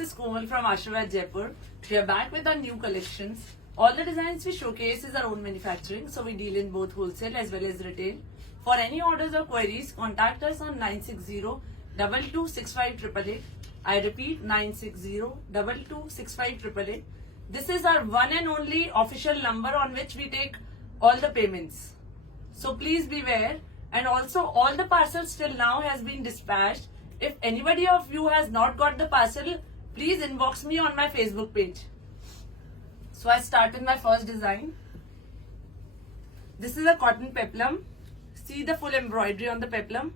is Komal from Ashirvad Jaipur. We are back with our new collections. All the designs we showcase is our own manufacturing, so we deal in both wholesale as well as retail. For any orders or queries, contact us on 960-226588. I repeat, 960-226588. This is our one and only official number on which we take all the payments. So please beware. And also all the parcels till now has been dispatched. If anybody of you has not got the parcel, please inbox me on my Facebook page. So I start with my first design. This is a cotton peplum. See the full embroidery on the peplum.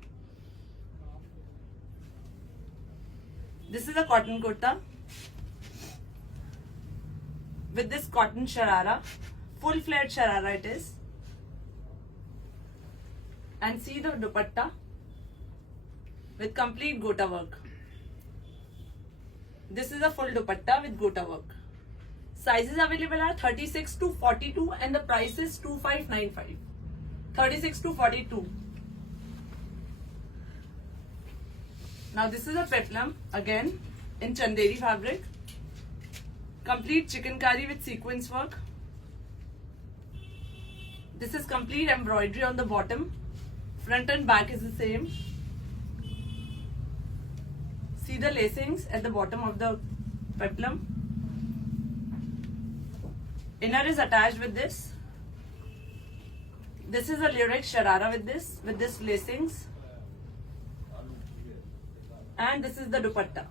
This is a cotton kurta with this cotton sharara, full flared sharara it is. And see the dupatta with complete gota work. This is a full dupatta with gota work. Sizes available are 36 to 42 and the price is 2595. 36 to 42. Now this is a peplum again in chanderi fabric. Complete chikankari with sequence work. This is complete embroidery on the bottom. Front and back is the same. See the lacings at the bottom of the peplum. Inner is attached with this. This is a lurex sharara with this lacings. And this is the dupatta.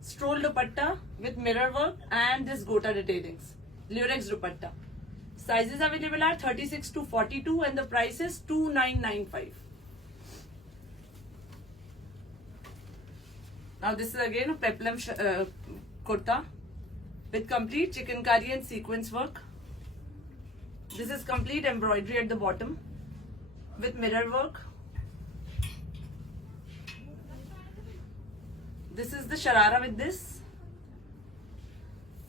Stroll dupatta with mirror work and this gota detailings. Lurex dupatta. Sizes available are 36 to 42 and the price is 2995. Now this is again a peplum kurta with complete chikankari and sequence work. This is complete embroidery at the bottom with mirror work. This is the sharara with this.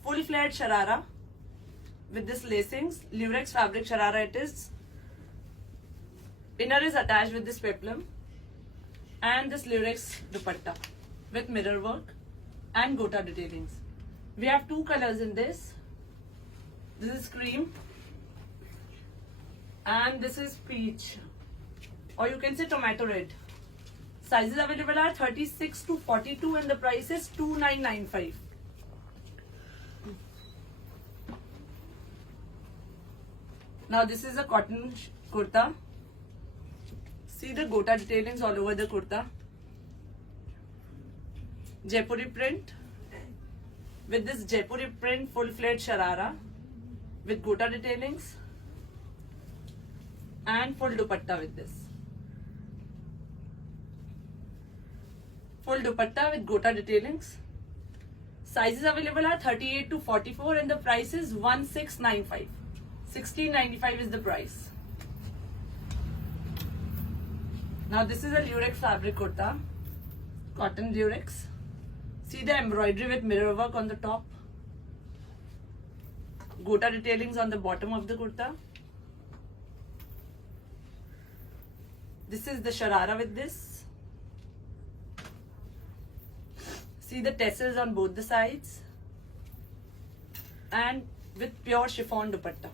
Full flared sharara with this lacings. Lurex fabric sharara it is. Inner is attached with this peplum. And this lurex dupatta with mirror work and gota detailings. We have two colors in this. This is cream and this is peach, or you can say tomato red. Sizes available are 36 to 42 and the price is 2995. Now this is a cotton kurta. See the gota detailings all over the kurta. Jaipuri print with this Jaipuri print full flared sharara with gota detailings and full dupatta with this. Full dupatta with gota detailings. Sizes available are 38 to 44 and the price is 1695. 1695 is the price. Now this is a lurex fabric kurta, cotton lurex. See the embroidery with mirror work on the top. Gota detailings on the bottom of the kurta. This is the sharara with this. See the tassels on both the sides. And with pure chiffon dupatta.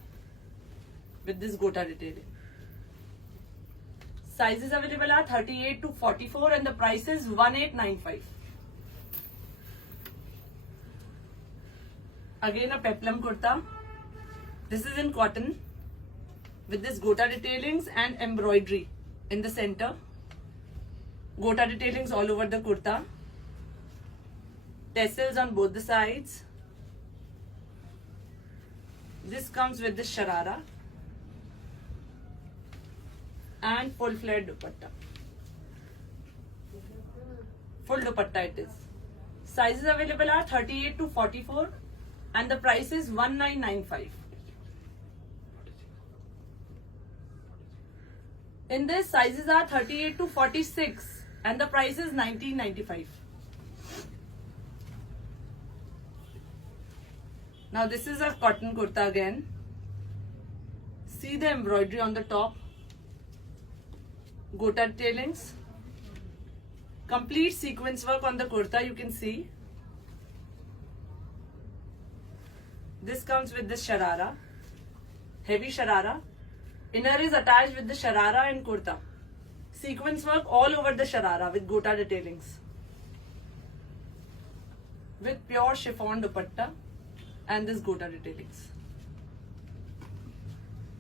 With this gota detailing. Sizes available are 38 to 44 and the price is 1895. Again a peplum kurta. This is in cotton with this gota detailings and embroidery in the center. Gota detailings all over the kurta. Tassels on both the sides. This comes with the sharara and full flared dupatta. Full dupatta it is. Sizes available are 38 to 44 and the price is 1995. In this, sizes are 38 to 46 and the price is 1995. Now this is a cotton kurta again. See the embroidery on the top. Gota tailings. Complete sequence work on the kurta you can see. This comes with this sharara, heavy sharara. Inner is attached with the sharara and kurta. Sequence work all over the sharara with gota detailings. With pure chiffon dupatta and this gota detailings.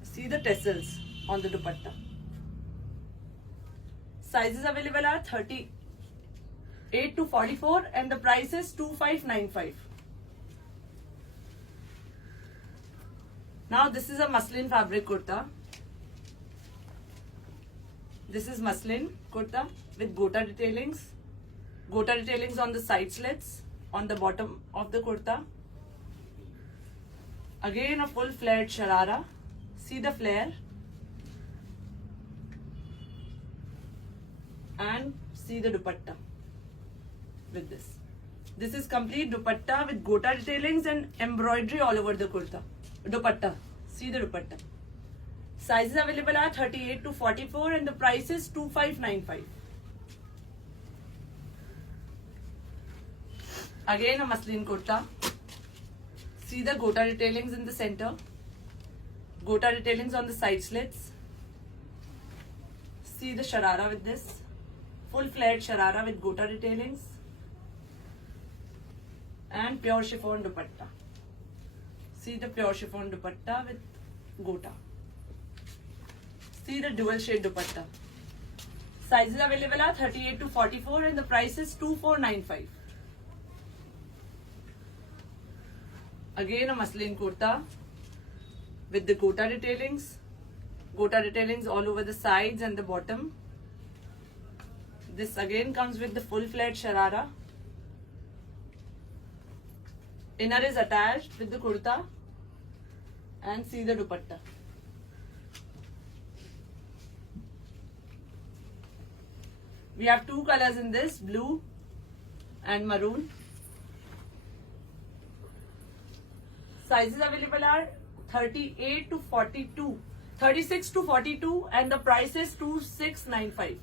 See the tassels on the dupatta. Sizes available are 38 to 44 and the price is 2595. Now this is a muslin fabric kurta. This is muslin kurta with gota detailings. Gota detailings on the side slits, on the bottom of the kurta. Again a full flared sharara. See the flare. And see the dupatta with this. This is complete dupatta with gota detailings and embroidery all over the kurta. Dupatta. See the dupatta. Sizes available are 38 to 44 and the price is 2595. Again a muslin kurta. See the gota detailings in the center. Gota detailings on the side slits. See the sharara with this. Full flared sharara with gota detailings. And pure chiffon dupatta. See the pure chiffon dupatta with gota. See the dual shade dupatta. Sizes available are 38 to 44 and the price is 2495. Again a muslin kurta with the gota detailings. Gota detailings all over the sides and the bottom. This again comes with the full flared sharara. Inner is attached with the kurta and see the dupatta. We have two colors in this, blue and maroon. Sizes available are 38 to 42, 36 to 42 and the price is 2695.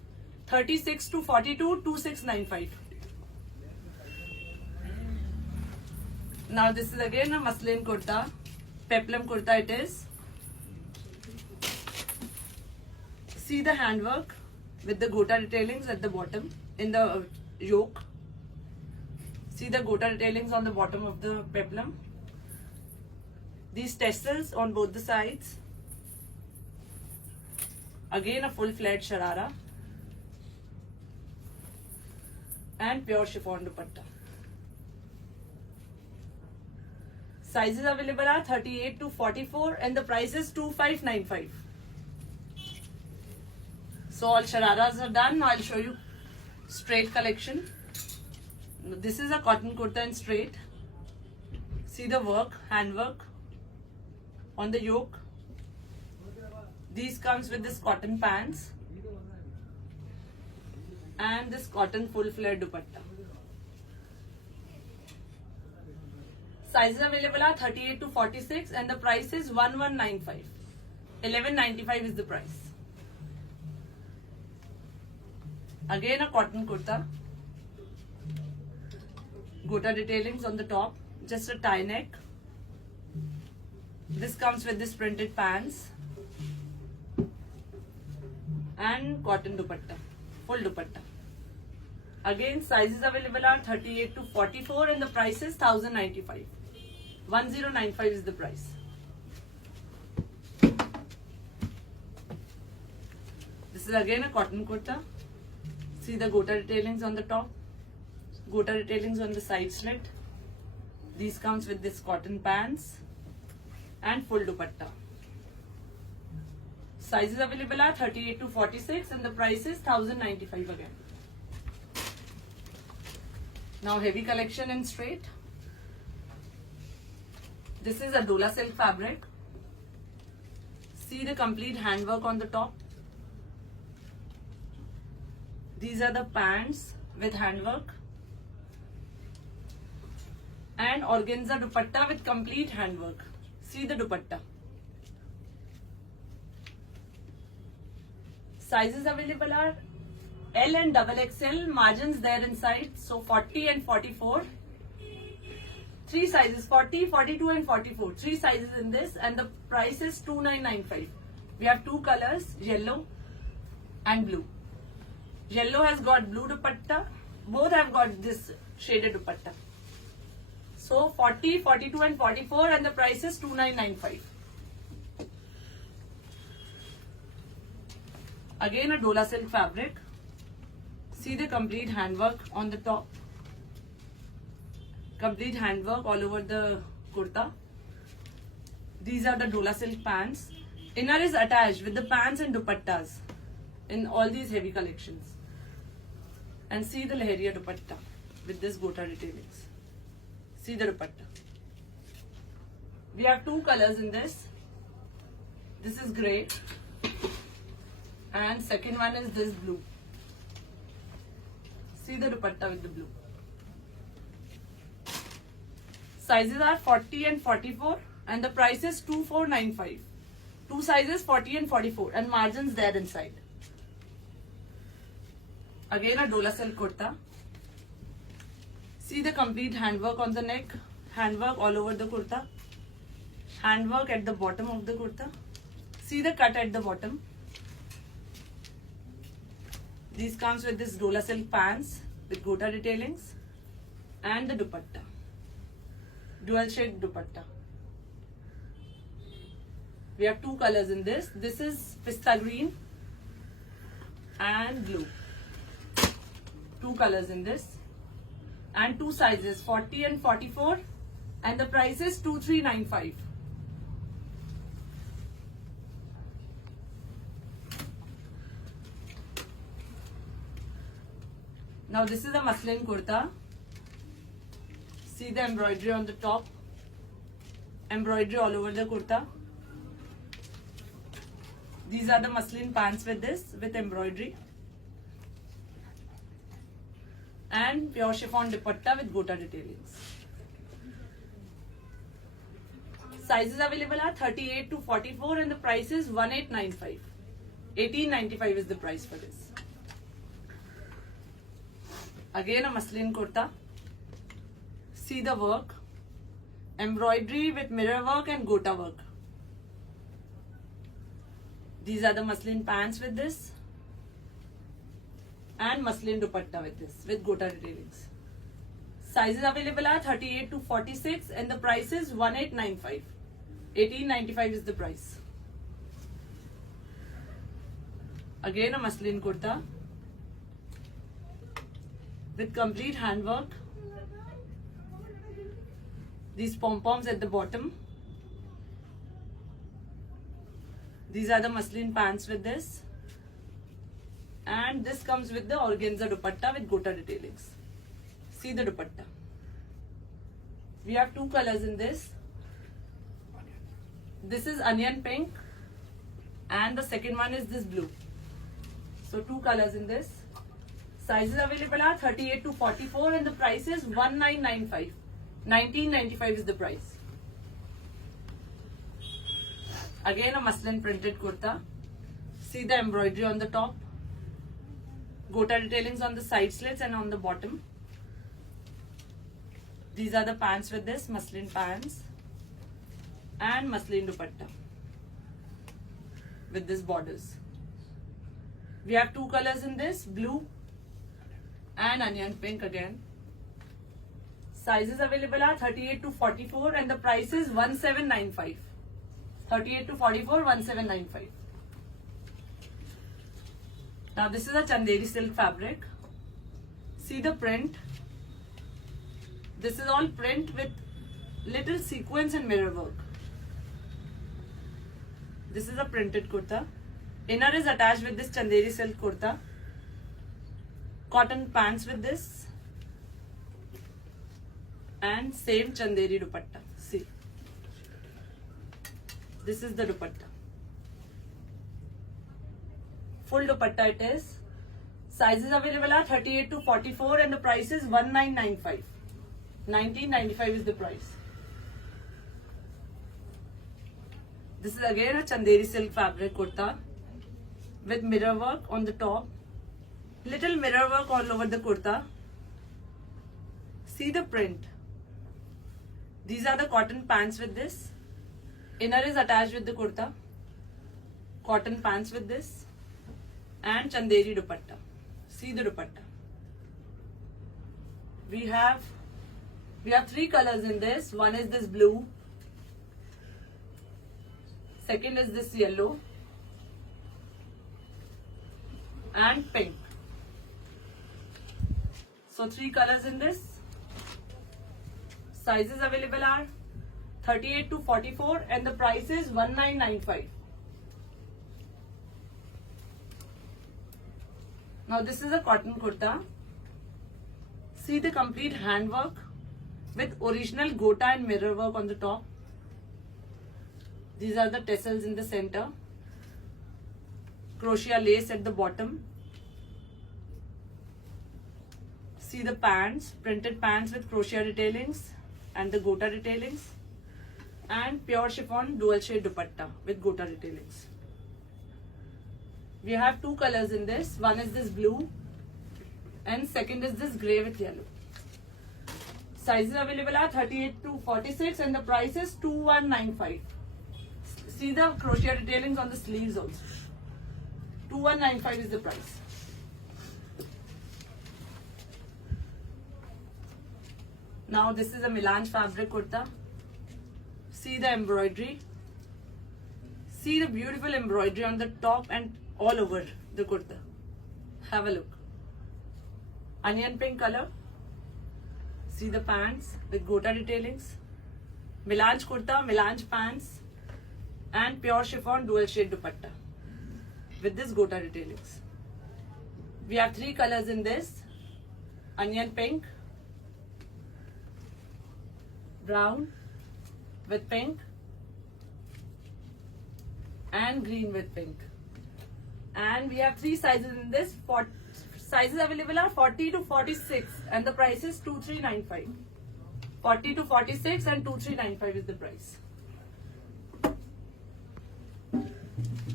36 to 42, 2695. Now this is again a muslin kurta, peplum kurta it is. See the handwork with the gota detailings at the bottom in the yoke. See the gota detailings on the bottom of the peplum. These tassels on both the sides. Again a full flared sharara. And pure chiffon dupatta. Sizes available are 38 to 44 and the price is 2595. So all shararas are done. Now I'll show you straight collection. This is a cotton kurta in straight. See the work, handwork on the yoke. These comes with this cotton pants and this cotton full flare dupatta. Sizes available are 38 to 46 and the price is 1195. 1195 is the price. Again a cotton kurta. Gota detailings on the top. Just a tie neck. This comes with this printed pants. And cotton dupatta. Full dupatta. Again sizes available are 38 to 44 and the price is 1095. 1095 is the price. This is again a cotton kurta. See the gota detailings on the top. Gota detailings on the side slit. These comes with this cotton pants and full dupatta. Sizes available are 38 to 46 and the price is 1095 again. Now heavy collection in straight. This is a Dola silk fabric. See the complete handwork on the top. These are the pants with handwork. And organza dupatta with complete handwork. See the dupatta. Sizes available are L and XXL, margins there inside, so 40 and 44. Three sizes, 40, 42 and 44. Three sizes in this and the price is 2995. We have two colors, yellow and blue. Yellow has got blue dupatta. Both have got this shaded dupatta. So 40, 42 and 44 and the price is 2995. Again a Dola silk fabric. See the complete handwork on the top. Complete handwork all over the kurta. These are the Dola silk pants. Inner is attached with the pants and dupattas in all these heavy collections. And see the Lahariya dupatta with this gota detailings. See the dupatta. We have two colors in this. This is grey and second one is this blue. See the dupatta with the blue. Sizes are 40 and 44 and the price is 2495. Two sizes 40 and 44 and margins there inside. Again a Dola silk kurta. See the complete handwork on the neck, handwork all over the kurta, handwork at the bottom of the kurta. See the cut at the bottom. These comes with this Dola silk pants with gota detailings and the dupatta. Dual shade dupatta. We have two colors in this. This is pista green and blue. Two colors in this. And two sizes 40 and 44 and the price is 2395. Now this is a muslin kurta. See the embroidery on the top. Embroidery all over the kurta. These are the muslin pants with this, with embroidery. And pure chiffon dupatta with gota detailings. Sizes available are 38 to 44 and the price is 1895. 1895 is the price for this. Again a muslin kurta. See the work. Embroidery with mirror work and gota work. These are the muslin pants with this. And muslin dupatta with this, with gota detailings. Sizes available are 38 to 46 and the price is 1895. 1895 is the price. Again a muslin kurta with complete handwork. These pom-poms at the bottom. These are the muslin pants with this. And this comes with the organza dupatta with gota detailings. See the dupatta. We have two colors in this. This is onion pink and the second one is this blue. So two colors in this. Sizes available are 38 to 44 and the price is 1995. 1995 is the price. Again a muslin printed kurta. See the embroidery on the top. Gota detailings on the side slits and on the bottom. These are the pants with this, muslin pants. And muslin dupatta. With this borders. We have two colors in this, blue and onion pink again. Sizes available are 38 to 44 and the price is 1795. 38 to 44, 1795. Now this is a Chanderi silk fabric. See the print. This is all print with little sequins and mirror work. This is a printed kurta. Inner is attached with this Chanderi silk kurta. Cotton pants with this. And same Chanderi dupatta. See. This is the dupatta. Full dupatta it is. Sizes available are 38 to 44 and the price is 1995. 1995 is the price. This is again a Chanderi silk fabric kurta with mirror work on the top. Little mirror work all over the kurta. See the print. These are the cotton pants with this. Inner is attached with the kurta. Cotton pants with this. And chanderi dupatta. See the dupatta. We have 3 colors in this. One is this blue. Second is this yellow. And pink. So 3 colors in this. Sizes available are 38 to 44 and the price is 1995. Now this is a cotton kurta. See the complete handwork with original gota and mirror work on the top. These are the tassels in the center. Crochet lace at the bottom. See the pants, printed pants with crochet detailings and the gota detailings. And pure chiffon dual shade dupatta with gota detailings. We have 2 colors in this. One is this blue and second is this grey with yellow. Sizes available are 38 to 46 and the price is 2195. See the crochet detailings on the sleeves also. 2195 is the price. Now this is a melange fabric kurta. See the embroidery. See the beautiful embroidery on the top and all over the kurta. Have a look. Onion pink color. See the pants with gota detailings. Melange kurta, melange pants and pure chiffon dual shade dupatta with this gota detailings. We have 3 colors in this. Onion pink, brown with pink and green with pink. And we have 3 sizes in this. Sizes available are 40 to 46 and the price is 2395. 40 to 46 and 2395 is the price.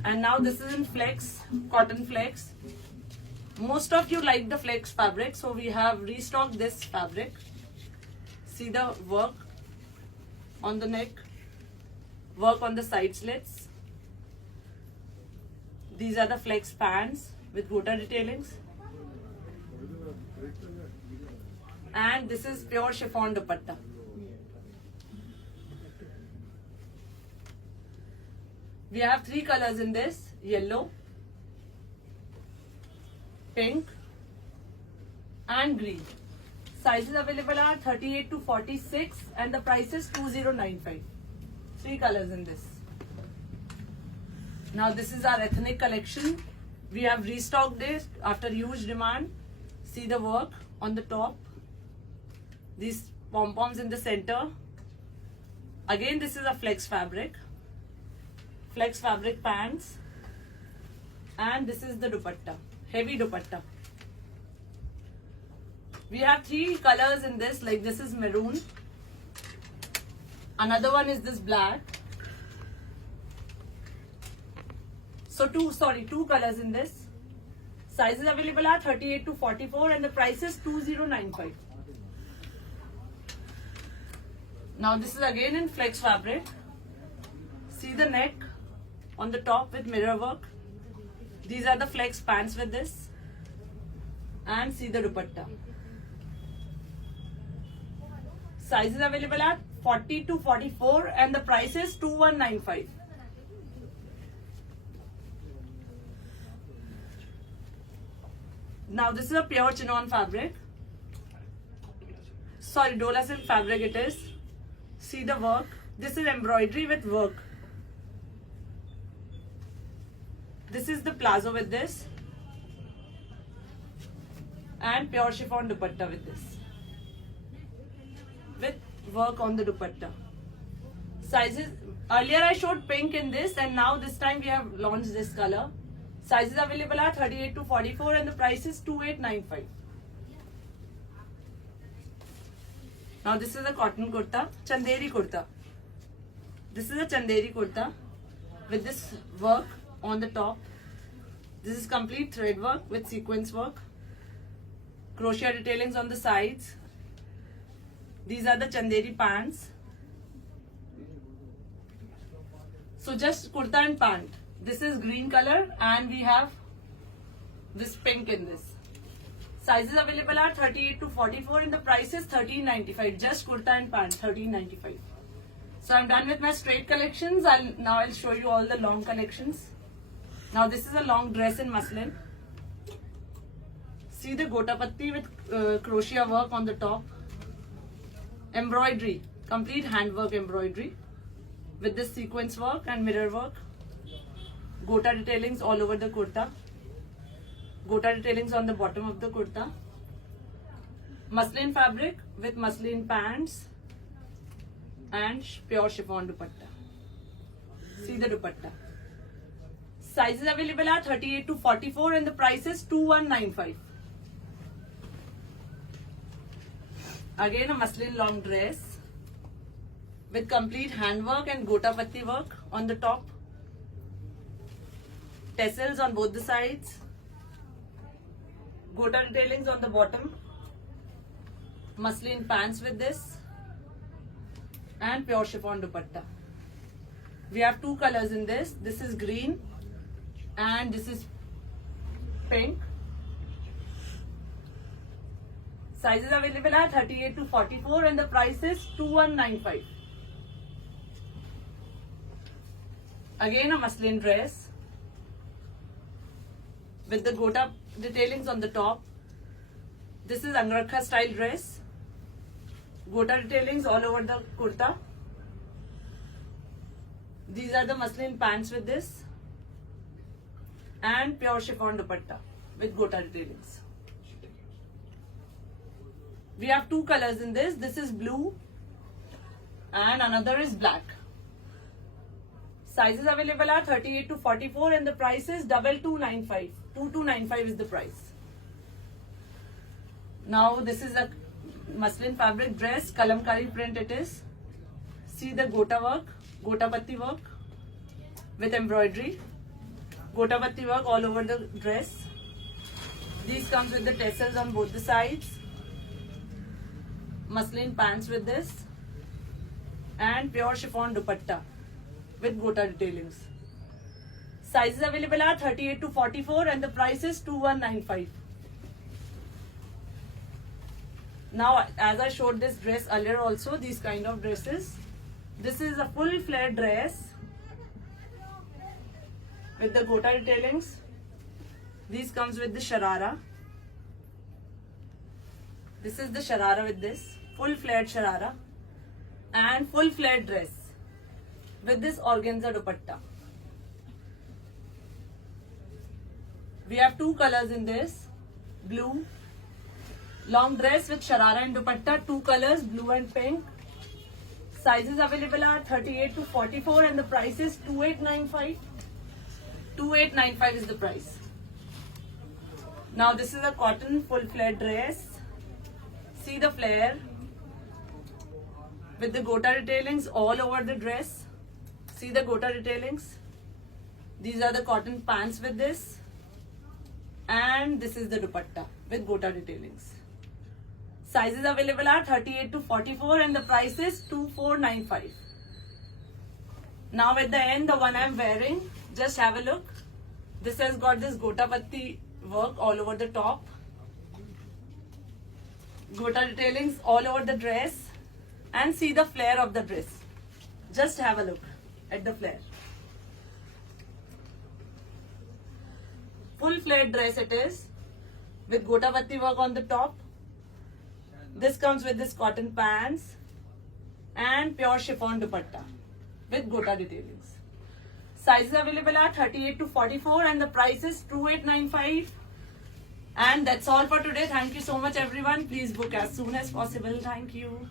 And now this is in flex, cotton flex. Most of you like the flex fabric, so we have restocked this fabric. See the work on the neck, work on the side slits. These are the flex pants with gota detailings. And this is pure chiffon dupatta. We have 3 colors in this. Yellow, pink and green. Sizes available are 38 to 46 and the price is 2095. 3 colors in this. Now this is our ethnic collection. We have restocked it after huge demand. See the work on the top. These pom-poms in the center. Again this is a flex fabric. Flex fabric pants. And this is the dupatta. Heavy dupatta. We have 3 colors in this, like this is maroon. Another one is this black. So 2 colors in this. Sizes available are 38 to 44 and the price is 2095. Now this is again in flex fabric. See the neck on the top with mirror work. These are the flex pants with this. And see the dupatta. Sizes available are 40 to 44 and the price is 2195. Now this is a pure chinon fabric. Sorry, Dola silk fabric it is. See the work. This is embroidery with work. This is the plazo with this. And pure chiffon dupatta with this. With work on the dupatta. Sizes, earlier I showed pink in this and now this time we have launched this color. Sizes available are 38 to 44 and the price is 2895. Now this is a cotton kurta, Chanderi kurta. This is a Chanderi kurta with this work on the top. This is complete thread work with sequence work. Crochet detailings on the sides. These are the Chanderi pants So just kurta and pant. This is green color and we have this pink in this. Sizes available are 38 to 44 and the price is 13.95. Just kurta and pant, 13.95. So I'm done with my straight collections. I'll show you all the long collections. Now this is a long dress in muslin. See the gotapatti with crochet work on the top. Embroidery, complete handwork embroidery with this sequence work and mirror work. Gota detailings all over the kurta. Gota detailings on the bottom of the kurta. Muslin fabric with muslin pants and pure chiffon dupatta. See the dupatta. Sizes available are 38 to 44 and the price is 2195. Again a muslin long dress with complete handwork and gotapatti work on the top. Tassels on both the sides. Gota detailings on the bottom. Muslin pants with this. And pure chiffon dupatta. We have two colors in this. This is green and this is pink. Sizes available are 38 to 44 and the price is 2195. Again a muslin dress with the gota detailings on the top. This is Angrakha style dress. Gota detailings all over the kurta. These are the muslin pants with this. And pure chiffon dupatta with gota detailings. We have two colors in this. This is blue and another is black. Sizes available are 38 to 44 and the price is 2295. 2295 is the price. Now this is a muslin fabric dress, kalamkari print it is. See the gota work, gotapatti work with embroidery. Gotapatti work all over the dress. These comes with the tassels on both the sides. Muslin pants with this and pure chiffon dupatta with gota detailings. Sizes available are 38 to 44 and the price is 2195. Now as I showed this dress earlier also, these kind of dresses. This is a full flare dress with the gota detailings. These comes with the sharara. This is the sharara with this. Full flared sharara and full flared dress with this organza dupatta. We have two colors in this. Blue. Long dress with sharara and dupatta. Two colors, blue and pink. Sizes available are 38 to 44 and the price is 2895. 2895 is the price. Now this is a cotton full flare dress. See the flare with the gota detailings all over the dress. See the gota detailings. These are the cotton pants with this. And this is the dupatta with gota detailings. Sizes available are 38 to 44 and the price is 2495. Now at the end, the one I am wearing, just have a look. This has got this gotapatti work all over the top. Gota detailings all over the dress. And see the flare of the dress. Just have a look at the flare. Full flared dress it is with gotapatti work on the top. This comes with this cotton pants and pure chiffon dupatta with gota detailings. Sizes available are 38 to 44 and the price is 2895. And that's all for today. Thank you so much everyone. Please book as soon as possible. Thank you.